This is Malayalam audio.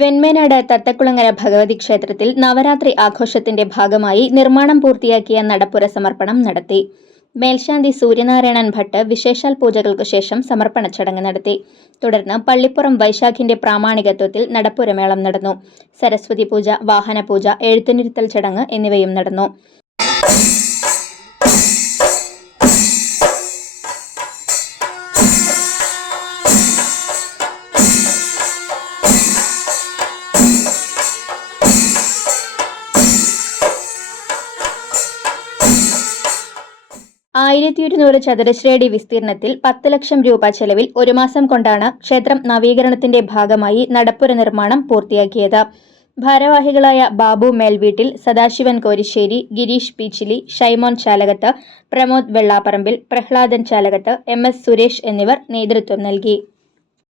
വെൺമേനാട് തത്തക്കുളങ്ങര ഭഗവതി ക്ഷേത്രത്തിൽ നവരാത്രി ആഘോഷത്തിന്റെ ഭാഗമായി നിർമ്മാണം പൂർത്തിയാക്കിയ നടപ്പുര സമർപ്പണം നടത്തി. മേൽശാന്തി സൂര്യനാരായണൻ ഭട്ട് വിശേഷാൽ പൂജകൾക്കു ശേഷം സമർപ്പണ ചടങ്ങ് നടത്തി. തുടർന്ന് പള്ളിപ്പുറം വൈശാഖിന്റെ പ്രാമാണികത്വത്തിൽ നടപ്പുരമേളം നടന്നു. സരസ്വതി പൂജ, വാഹനപൂജ, എഴുത്തിനിരുത്തൽ ചടങ്ങ് എന്നിവയും നടന്നു. ചതുരശ്രയടി വിസ്തീർണത്തിൽ 10 ലക്ഷം രൂപ ചെലവിൽ ഒരു മാസം കൊണ്ടാണ് ക്ഷേത്രം നവീകരണത്തിന്റെ ഭാഗമായി നടപ്പുര നിർമ്മാണം പൂർത്തിയാക്കിയത്. ഭാരവാഹികളായ ബാബു മേൽവീട്ടിൽ, സദാശിവൻ കോരിശ്ശേരി, ഗിരീഷ് പീച്ചിലി, ഷൈമോൻ ചാലകത്ത്, പ്രമോദ് വെള്ളാപ്പറമ്പിൽ, പ്രഹ്ലാദൻ ചാലകത്ത്, MS സുരേഷ് എന്നിവർ നേതൃത്വം നൽകി.